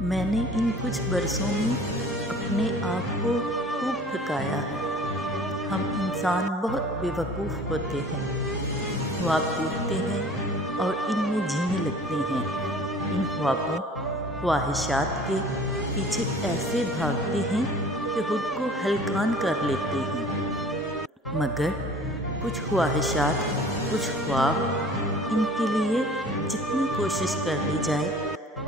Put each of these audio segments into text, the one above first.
میں نے ان کچھ برسوں میں اپنے آپ کو خوب تھکایا ہے۔ ہم انسان بہت بے وقوف ہوتے ہیں، خواب دیکھتے ہیں اور ان میں جینے لگتے ہیں۔ ان خوابوں، خواہشات کے پیچھے ایسے بھاگتے ہیں کہ خود کو ہلکان کر لیتے ہیں، مگر کچھ خواہشات، کچھ خواب، ان کے لیے جتنی کوشش کر لی جائے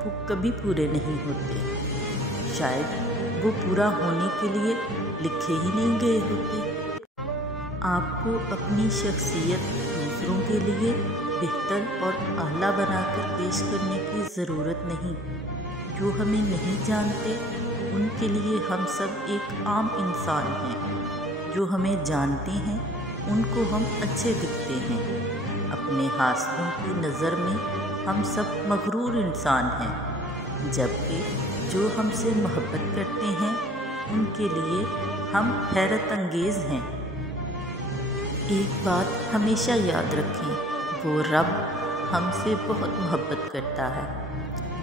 وہ کبھی پورے نہیں ہوتے۔ شاید وہ پورا ہونے کے لیے لکھے ہی نہیں گئے ہوتے۔ آپ کو اپنی شخصیت دوسروں کے لیے بہتر اور اعلیٰ بنا کر پیش کرنے کی ضرورت نہیں۔ جو ہمیں نہیں جانتے ان کے لیے ہم سب ایک عام انسان ہیں۔ جو ہمیں جانتے ہیں ان کو ہم اچھے دکھتے ہیں۔ اپنے حاسدوں کی نظر میں ہم سب مغرور انسان ہیں، جبکہ جو ہم سے محبت کرتے ہیں ان کے لیے ہم حیرت انگیز ہیں۔ ایک بات ہمیشہ یاد رکھیں، وہ رب ہم سے بہت محبت کرتا ہے۔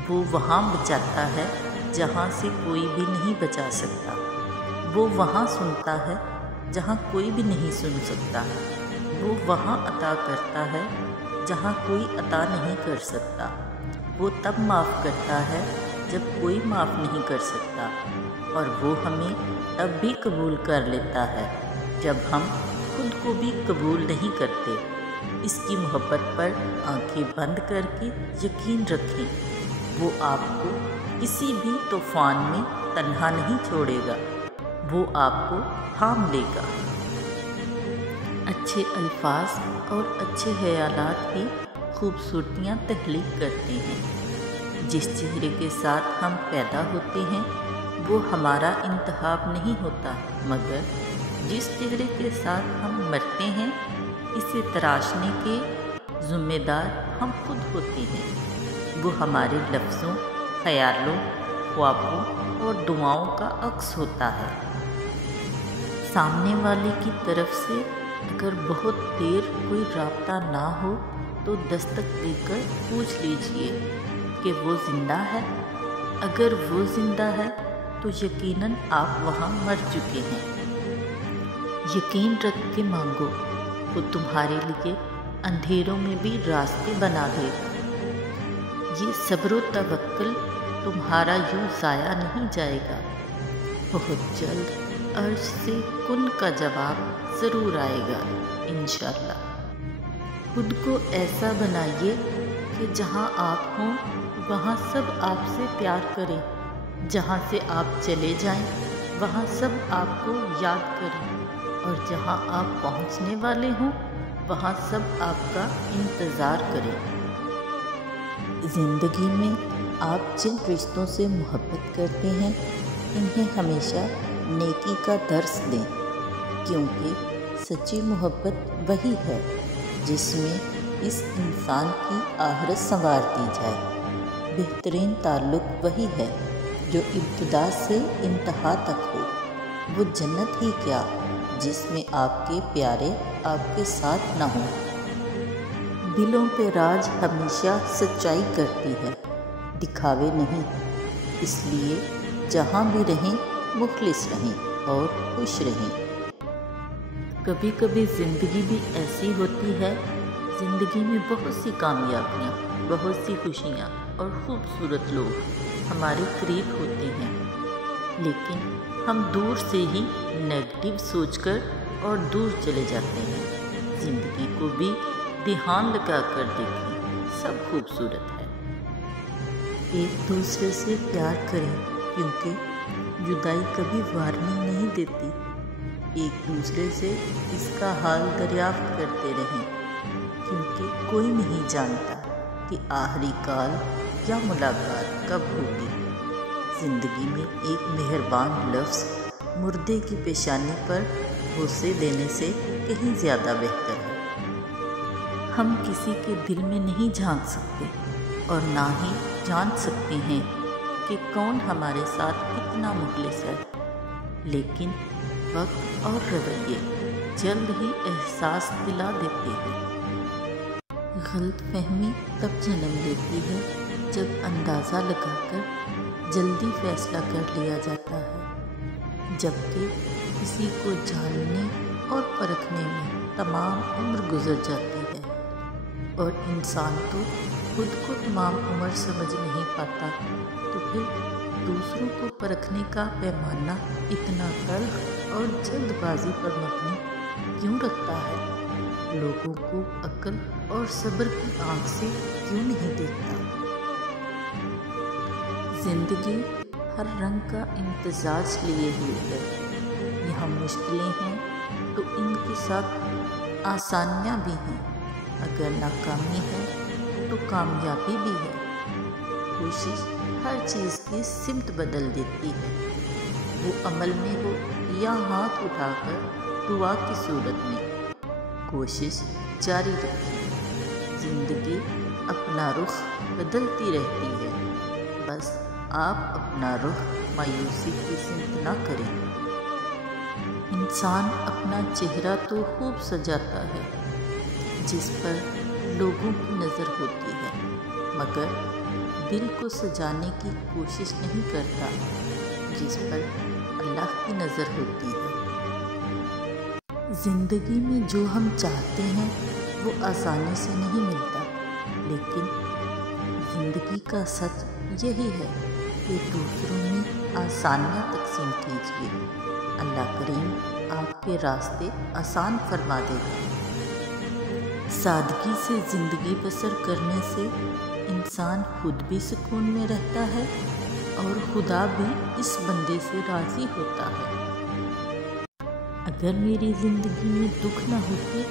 وہ وہاں بچاتا ہے جہاں سے کوئی بھی نہیں بچا سکتا۔ وہ وہاں سنتا ہے جہاں کوئی بھی نہیں سن سکتا۔ وہ وہاں عطا کرتا ہے جہاں کوئی عطا نہیں کر سکتا۔ وہ تب معاف کرتا ہے جب کوئی معاف نہیں کر سکتا، اور وہ ہمیں تب بھی قبول کر لیتا ہے جب ہم خود کو بھی قبول نہیں کرتے۔ اس کی محبت پر آنکھیں بند کر کے یقین رکھیں، وہ آپ کو کسی بھی طوفان میں تنہا نہیں چھوڑے گا، وہ آپ کو تھام لے گا۔ اچھے الفاظ اور اچھے خیالات ہی خوبصورتیاں تخلیق کرتے ہیں۔ جس چہرے کے ساتھ ہم پیدا ہوتے ہیں وہ ہمارا انتخاب نہیں ہوتا، مگر جس چہرے کے ساتھ ہم مرتے ہیں اسے تراشنے کے ذمہ دار ہم خود ہوتے ہیں۔ وہ ہمارے لفظوں، خیالوں، خوابوں اور دعاؤں کا عکس ہوتا ہے۔ سامنے والے کی طرف سے اگر بہت دیر کوئی رابطہ نہ ہو تو دستک دے کر پوچھ لیجئے کہ وہ زندہ ہے۔ اگر وہ زندہ ہے تو یقیناً آپ وہاں مر چکے ہیں۔ یقین رکھ کے مانگو، وہ تمہارے لیے اندھیروں میں بھی راستے بنا دے گا۔ یہ صبر و توکل تمہارا یوں ضائع نہیں جائے گا۔ بہت جلد عرش سے کن کا جواب ضرور آئے گا انشاءاللہ۔ خود کو ایسا بنائیے کہ جہاں آپ ہوں وہاں سب آپ سے پیار کریں، جہاں سے آپ چلے جائیں وہاں سب آپ کو یاد کریں، اور جہاں آپ پہنچنے والے ہوں وہاں سب آپ کا انتظار کریں۔ زندگی میں آپ جن رشتوں سے محبت کرتے ہیں انہیں ہمیشہ نیکی کا درس دیں، کیونکہ سچی محبت وہی ہے جس میں اس انسان کی آخرت سنوار دی جائے۔ بہترین تعلق وہی ہے جو ابتدا سے انتہا تک ہو۔ وہ جنت ہی کیا جس میں آپ کے پیارے آپ کے ساتھ نہ ہوں۔ دلوں پہ راج ہمیشہ سچائی کرتی ہے، دکھاوے نہیں۔ اس لیے جہاں بھی رہیں مخلص رہیں اور خوش رہیں۔ کبھی کبھی زندگی بھی ایسی ہوتی ہے، زندگی میں بہت سی کامیابیاں، بہت سی خوشیاں اور خوبصورت لوگ ہمارے قریب ہوتے ہیں، لیکن ہم دور سے ہی نیگیٹو سوچ کر اور دور چلے جاتے ہیں۔ زندگی کو بھی دھیان لگا کر دیکھیں، سب خوبصورت ہے۔ ایک دوسرے سے پیار کریں، کیونکہ جدائی کبھی وارننگ نہیں دیتی۔ ایک دوسرے سے اس کا حال دریافت کرتے رہیں، کیونکہ کوئی نہیں جانتا کہ آخری کال یا ملاقات کب ہوگی۔ زندگی میں ایک مہربان لفظ مردے کی پیشانی پر بوسے دینے سے کہیں زیادہ بہتر ہے۔ ہم کسی کے دل میں نہیں جھانک سکتے اور نہ ہی جان سکتے ہیں کہ کون ہمارے ساتھ کتنا مخلص ہے، لیکن وقت اور رویے جلد ہی احساس دلا دیتے ہیں۔ غلط فہمی تب جنم لیتی ہے جب اندازہ لگا کر جلدی فیصلہ کر لیا جاتا ہے، جبکہ کسی کو جاننے اور پرکھنے میں تمام عمر گزر جاتی ہے، اور انسان تو خود کو تمام عمر سمجھ نہیں پاتا، تو پھر دوسروں کو پرکھنے کا پیمانہ اتنا تلخ اور جلد بازی پر مبنی کیوں رکھتا ہے؟ لوگوں کو عقل اور صبر کی آنکھ سے کیوں نہیں دیکھتا؟ زندگی ہر رنگ کا امتزاج لیے ہوئی ہے۔ یہاں مشکلیں ہیں تو ان کے ساتھ آسانیاں بھی ہیں، اگر ناکامی ہے تو کامیابی بھی ہے۔ کوشش ہر چیز کی سمت بدل دیتی ہے، وہ عمل میں ہو یا ہاتھ اٹھا کر دعا کی صورت میں۔ کوشش جاری رکھیں، زندگی اپنا رخ بدلتی رہتی ہے، بس آپ اپنا رخ مایوسی کی سمت نہ کریں۔ انسان اپنا چہرہ تو خوب سجاتا ہے جس پر لوگوں کی نظر ہوتی ہے، مگر دل کو سجانے کی کوشش نہیں کرتا جس پر اللہ کی نظر ہوتی ہے۔ زندگی میں جو ہم چاہتے ہیں وہ آسانی سے نہیں ملتا، لیکن زندگی کا سچ یہی ہے کہ دوسروں میں آسانیاں تقسیم کیجیے، اللہ کریم آپ کے راستے آسان فرما دے گا۔ سادگی سے زندگی بسر کرنے سے انسان خود بھی سکون میں رہتا ہے اور خدا بھی اس بندے سے راضی ہوتا ہے۔ اگر میری زندگی میں دکھ نہ ہوتے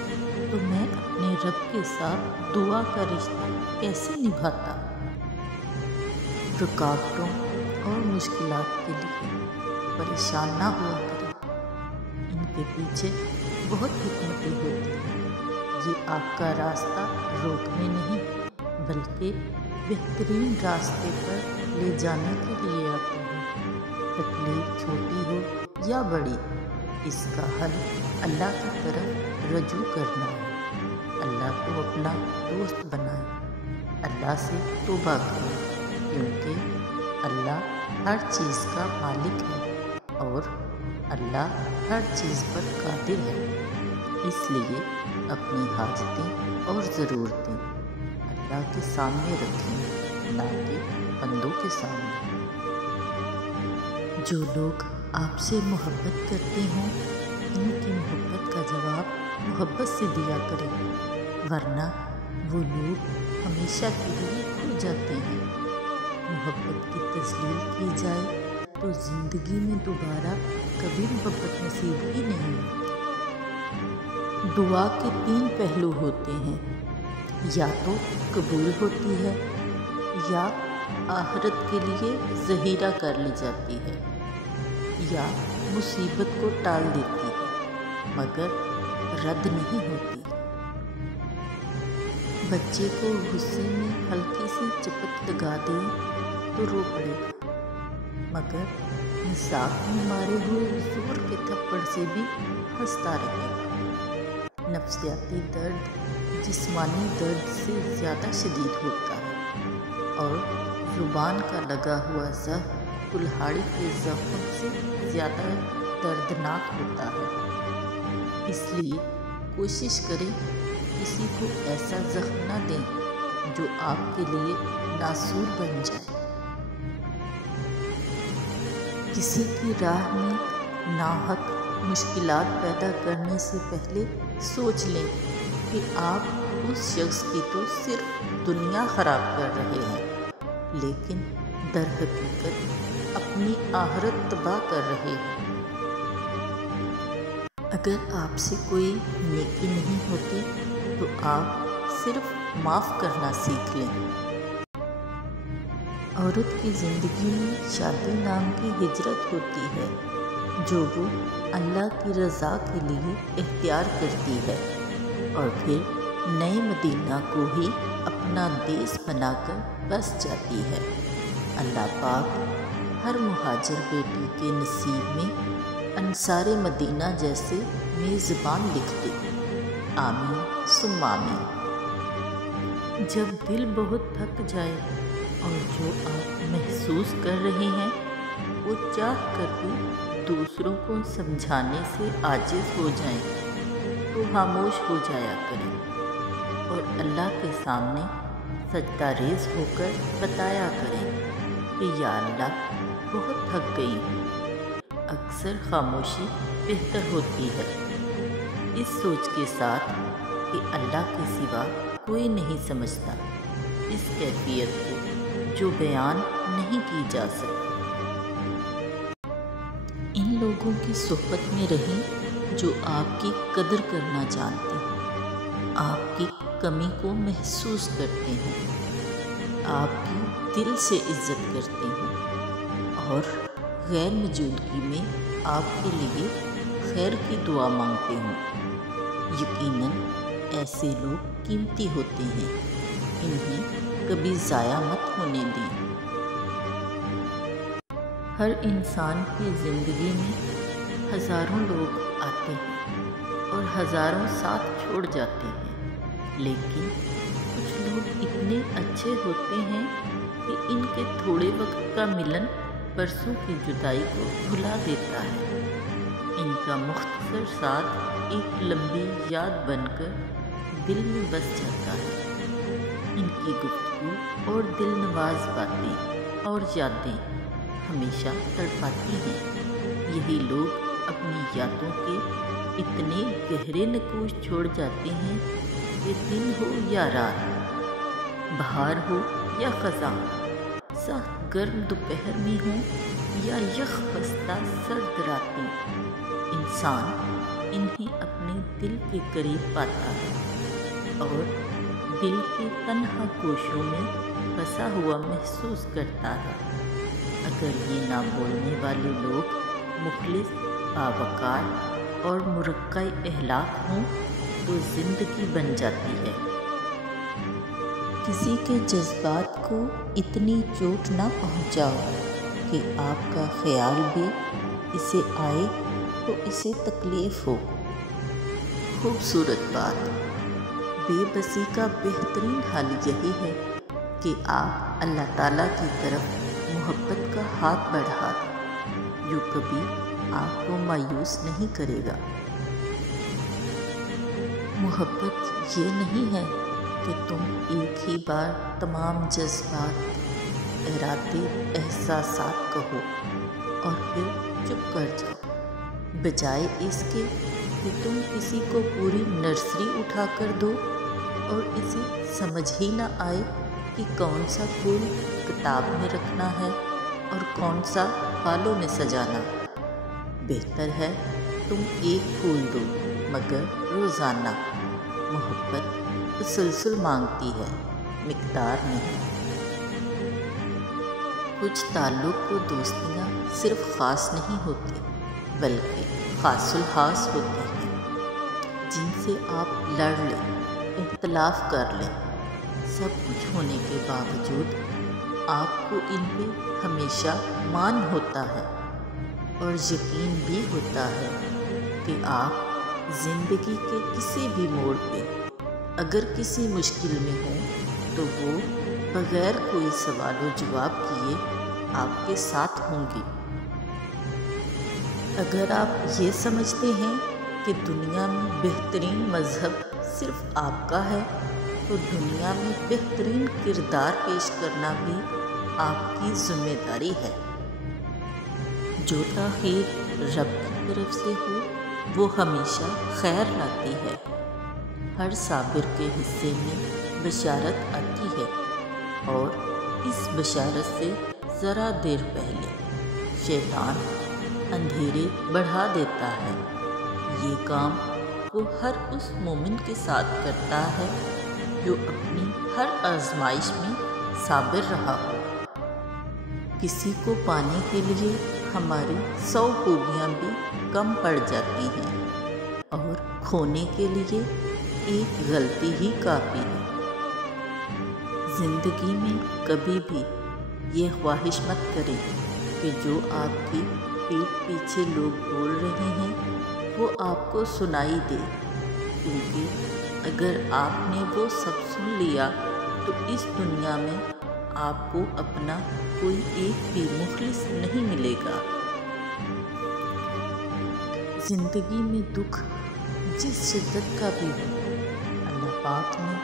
تو میں اپنے رب کے ساتھ دعا کا رشتہ کیسے نبھاتا؟ رکاوٹوں اور مشکلات کے لیے پریشان نہ ہوا کریں، ان کے پیچھے بہت حکمتیں ہوتی ہیں۔ یہ آپ کا راستہ روکنے نہیں بلکہ بہترین راستے پر لے جانے کے لیے آتے ہیں۔ تکلیف چھوٹی ہو یا بڑی، اس کا حل اللہ کی طرف رجوع کرنا ہے۔ اللہ کو اپنا دوست بنائیں، اللہ سے توبہ کریں، کیونکہ اللہ ہر چیز کا مالک ہے اور اللہ ہر چیز پر قادر ہے۔ اس لیے اپنی حاجتیں اور ضرورتیں اللہ کے سامنے رکھیں، نہ کہ بندوں کے سامنے۔ جو لوگ آپ سے محبت کرتے ہوں ان کی محبت کا جواب محبت سے دیا کریں، ورنہ وہ لوگ ہمیشہ کے لیے کھو جاتے ہیں۔ محبت کی تسلیل کی جائے تو زندگی میں دوبارہ کبھی محبت نصیب ہی نہیں ہوتی۔ دعا کے 3 پہلو ہوتے ہیں، یا تو قبول ہوتی ہے یا آخرت کے لیے ذخیرہ کر لی جاتی ہے، یا مصیبت کو ٹال دیتی ہے مگر رد نہیں ہوتی۔ بچے کو غصے میں ہلکی سی چپت لگا دیں تو رو پڑے گا، مگر مذاق میں مارے ہوئے زور کے تھپڑ سے بھی ہنستا رہے گا۔ نفسیاتی درد جسمانی درد سے زیادہ شدید ہوتا ہے، اور زبان کا لگا ہوا زخم کلہاڑی کے زخم سے زیادہ دردناک ہوتا ہے۔ اس لیے کوشش کریں کسی کو ایسا زخم نہ دیں جو آپ کے لیے ناسور بن جائے۔ کسی کی راہ میں ناحق مشکلات پیدا کرنے سے پہلے سوچ لیں کہ آپ اس شخص کی تو صرف دنیا خراب کر رہے ہیں، لیکن در حقیقت اپنی آخرت تباہ کر رہے ہیں۔ اگر آپ سے کوئی نیکی نہیں ہوتی تو آپ صرف معاف کرنا سیکھ لیں۔ عورت کی زندگی میں شادی نام کی ہجرت ہوتی ہے جو وہ اللہ کی رضا کے لیے اختیار کرتی ہے، اور پھر نئے مدینہ کو ہی اپنا دیس بنا کر بس جاتی ہے۔ اللہ پاک ہر مہاجر بیٹی کے نصیب میں انصار مدینہ جیسے میزبان لکھ دے، آمین ثم آمین۔ جب دل بہت تھک جائے اور جو آپ محسوس کر رہے ہیں وہ چاہ کر بھی دوسروں کو سمجھانے سے عاجز ہو جائیں تو خاموش ہو جایا کریں اور اللہ کے سامنے سجدہ ریز ہو کر بتایا کریں کہ یا اللہ بہت تھک گئی ہوں۔ اکثر خاموشی بہتر ہوتی ہے، اس سوچ کے ساتھ کہ اللہ کے سوا کوئی نہیں سمجھتا اس کیفیت کو جو بیان نہیں کی جا سکتی۔ ان لوگوں کی صحبت میں رہیں جو آپ کی قدر کرنا جانتے ہیں، آپ کی کمی کو محسوس کرتے ہیں، آپ کی دل سے عزت کرتے ہیں اور غیر موجودگی میں آپ کے لیے خیر کی دعا مانگتے ہوں۔ یقیناً ایسے لوگ قیمتی ہوتے ہیں، انہیں کبھی ضائع مت ہونے دیں۔ ہر انسان کی زندگی میں ہزاروں لوگ آتے ہیں اور ہزاروں ساتھ چھوڑ جاتے ہیں، لیکن کچھ لوگ اتنے اچھے ہوتے ہیں کہ ان کے تھوڑے وقت کا ملن برسوں کی جدائی کو بھلا دیتا ہے۔ ان کا مختصر ساتھ ایک لمبی یاد بن کر دل میں بس جاتا ہے۔ ان کی گفتگو اور دل نواز باتیں اور یادیں ہمیشہ تڑپاتی ہیں۔ یہی لوگ اپنی یادوں کے اتنے گہرے نقوش چھوڑ جاتے ہیں کہ دن ہو یا رات، بہار ہو یا خزاں، سخت گرم دوپہر میں ہوں یا یخ بستہ سرد راتیں، انسان انہیں اپنے دل کے قریب پاتا ہے اور دل کے تنہا گوشوں میں بسا ہوا محسوس کرتا ہے۔ اگر یہ نہ بولنے والے لوگ مخلص، باوقار اور مرقع اخلاق ہوں تو زندگی بن جاتی ہے۔ کسی کے جذبات کو اتنی چوٹ نہ پہنچاؤ کہ آپ کا خیال بھی اسے آئے تو اسے تکلیف ہو۔ خوبصورت بات، بے بسی کا بہترین حل یہی ہے کہ آپ اللہ تعالیٰ کی طرف محبت کا ہاتھ بڑھا دیں جو کبھی آپ کو مایوس نہیں کرے گا۔ محبت یہ نہیں ہے کہ تم ایک ہی بار تمام جذبات، ارادے، احساسات کہو اور پھر چپ کر جاؤ، بجائے اس کے کہ تم کسی کو پوری نرسری اٹھا کر دو اور اسے سمجھ ہی نہ آئے کہ کون سا پھول کتاب میں رکھنا ہے اور کون سا بالوں میں سجانا۔ بہتر ہے تم ایک پھول دو مگر روزانہ۔ محبت تسلسل مانگتی ہے، مقدار نہیں۔ کچھ تعلق و دوستیاں صرف خاص نہیں ہوتے بلکہ خاص الخاص ہوتے ہیں، جن سے آپ لڑ لیں، اختلاف کر لیں، سب کچھ ہونے کے باوجود آپ کو ان پہ ہمیشہ مان ہوتا ہے اور یقین بھی ہوتا ہے کہ آپ زندگی کے کسی بھی موڑ پہ اگر کسی مشکل میں ہوں تو وہ بغیر کوئی سوال و جواب کیے آپ کے ساتھ ہوں گی۔ اگر آپ یہ سمجھتے ہیں کہ دنیا میں بہترین مذہب صرف آپ کا ہے تو دنیا میں بہترین کردار پیش کرنا بھی آپ کی ذمہ داری ہے۔ جو تاخیر رب کی طرف سے ہو وہ ہمیشہ خیر لاتی ہے۔ ہر صابر کے حصے میں بشارت آتی ہے اور اس بشارت سے ذرا دیر پہلے شیطان اندھیرے بڑھا دیتا ہے۔ یہ کام وہ ہر اس مومن کے ساتھ کرتا ہے جو اپنی ہر آزمائش میں صابر رہا ہو۔ کسی کو پانے کے لیے ہماری 100 خوبیاں بھی کم پڑ جاتی ہیں اور کھونے کے لیے ایک غلطی ہی کافی ہے۔ زندگی میں کبھی بھی یہ خواہش مت کریں کہ جو آپ کی پیٹھ پیچھے لوگ بول رہے ہیں وہ آپ کو سنائی دے، کیونکہ اگر آپ نے وہ سب سن لیا تو اس دنیا میں آپ کو اپنا کوئی ایک بھی مخلص نہیں ملے گا۔ زندگی میں دکھ جس شدت کا بھی ہو، اللہ پاک نے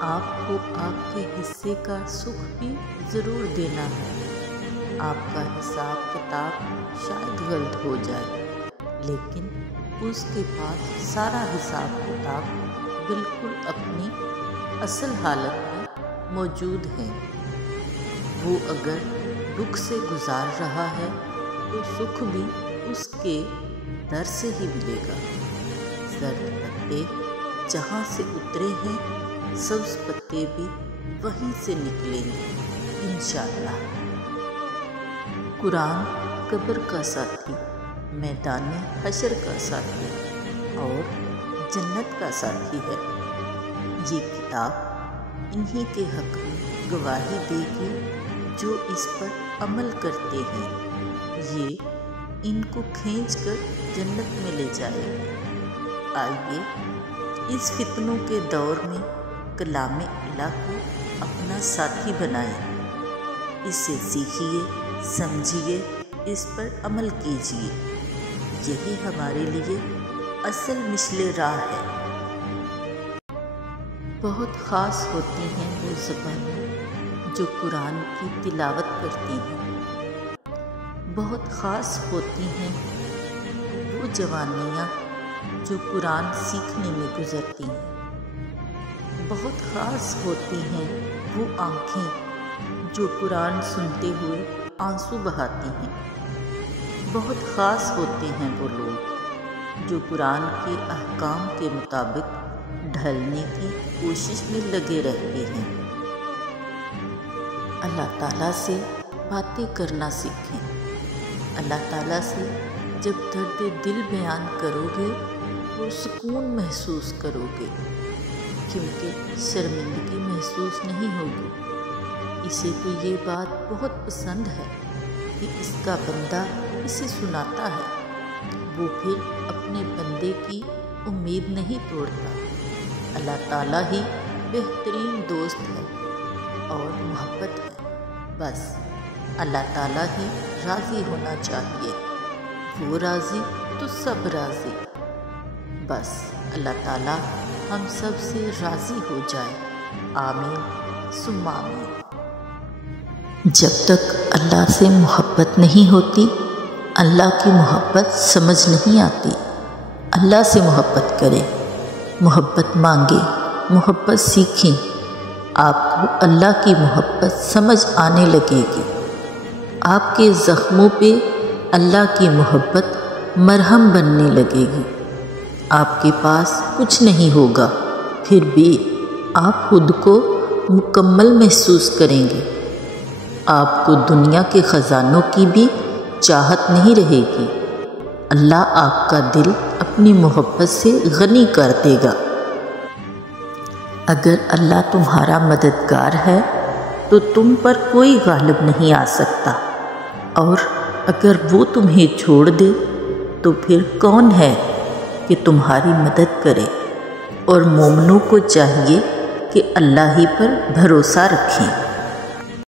آپ کو آپ کے حصے کا سکھ بھی ضرور دینا ہے۔ آپ کا حساب کتاب شاید غلط ہو جائے، لیکن اس کے پاس سارا حساب کتاب بالکل اپنی اصل حالت میں موجود ہے۔ وہ اگر دکھ سے گزار رہا ہے تو سکھ بھی اس کے در سے ہی ملے گا۔ زرد پتے جہاں سے اترے ہیں، سبز پتے بھی وہیں سے نکلیں گے انشاءاللہ۔ قرآن قبر کا ساتھی، میدان حشر کا ساتھی اور جنت کا ساتھی ہے۔ یہ کتاب انہی کے حق میں گواہی دے گی جو اس پر عمل کرتے ہیں۔ یہ ان کو کھینچ کر جنت میں لے جائے گی۔ آئیے اس فتنوں کے دور میں کلام اللہ کو اپنا ساتھی بنائیں، اسے سیکھیے، سمجھیے، اس پر عمل کیجیے۔ یہی ہمارے لیے اصل مشل راہ ہے۔ بہت خاص ہوتی ہیں وہ زبانیں جو قرآن کی تلاوت کرتی ہیں، بہت خاص ہوتی ہیں وہ جوانیاں جو قرآن سیکھنے میں گزرتی ہیں، بہت خاص ہوتی ہیں وہ آنکھیں جو قرآن سنتے ہوئے آنسو بہاتی ہیں، بہت خاص ہوتے ہیں وہ لوگ جو قرآن کے احکام کے مطابق ڈھلنے کی کوشش میں لگے رہتے ہیں۔ اللہ تعالیٰ سے باتیں کرنا سیکھیں۔ اللہ تعالیٰ سے جب درد دل بیان کرو گے تو سکون محسوس کرو گے، کیونکہ شرمندگی محسوس نہیں ہوگی۔ اسے تو یہ بات بہت پسند ہے کہ اس کا بندہ اسے سناتا ہے، وہ پھر اپنے بندے کی امید نہیں توڑتا۔ اللہ تعالیٰ ہی بہترین دوست ہے اور محبت ہے۔ بس اللہ تعالیٰ ہی راضی ہونا چاہیے، وہ راضی تو سب راضی۔ بس اللہ تعالیٰ ہم سب سے راضی ہو جائے، آمین ثم آمین۔ جب تک اللہ سے محبت نہیں ہوتی، اللہ کی محبت سمجھ نہیں آتی۔ اللہ سے محبت کریں، محبت مانگیں، محبت سیکھیں، آپ کو اللہ کی محبت سمجھ آنے لگے گی۔ آپ کے زخموں پہ اللہ کی محبت مرہم بننے لگے گی۔ آپ کے پاس کچھ نہیں ہوگا، پھر بھی آپ خود کو مکمل محسوس کریں گے۔ آپ کو دنیا کے خزانوں کی بھی چاہت نہیں رہے گی۔ اللہ آپ کا دل اپنی محبت سے غنی کر دے گا۔ اگر اللہ تمہارا مددگار ہے تو تم پر کوئی غالب نہیں آ سکتا، اور اگر وہ تمہیں چھوڑ دے تو پھر کون ہے کہ تمہاری مدد کرے؟ اور مومنوں کو چاہیے کہ اللہ ہی پر بھروسہ رکھیں۔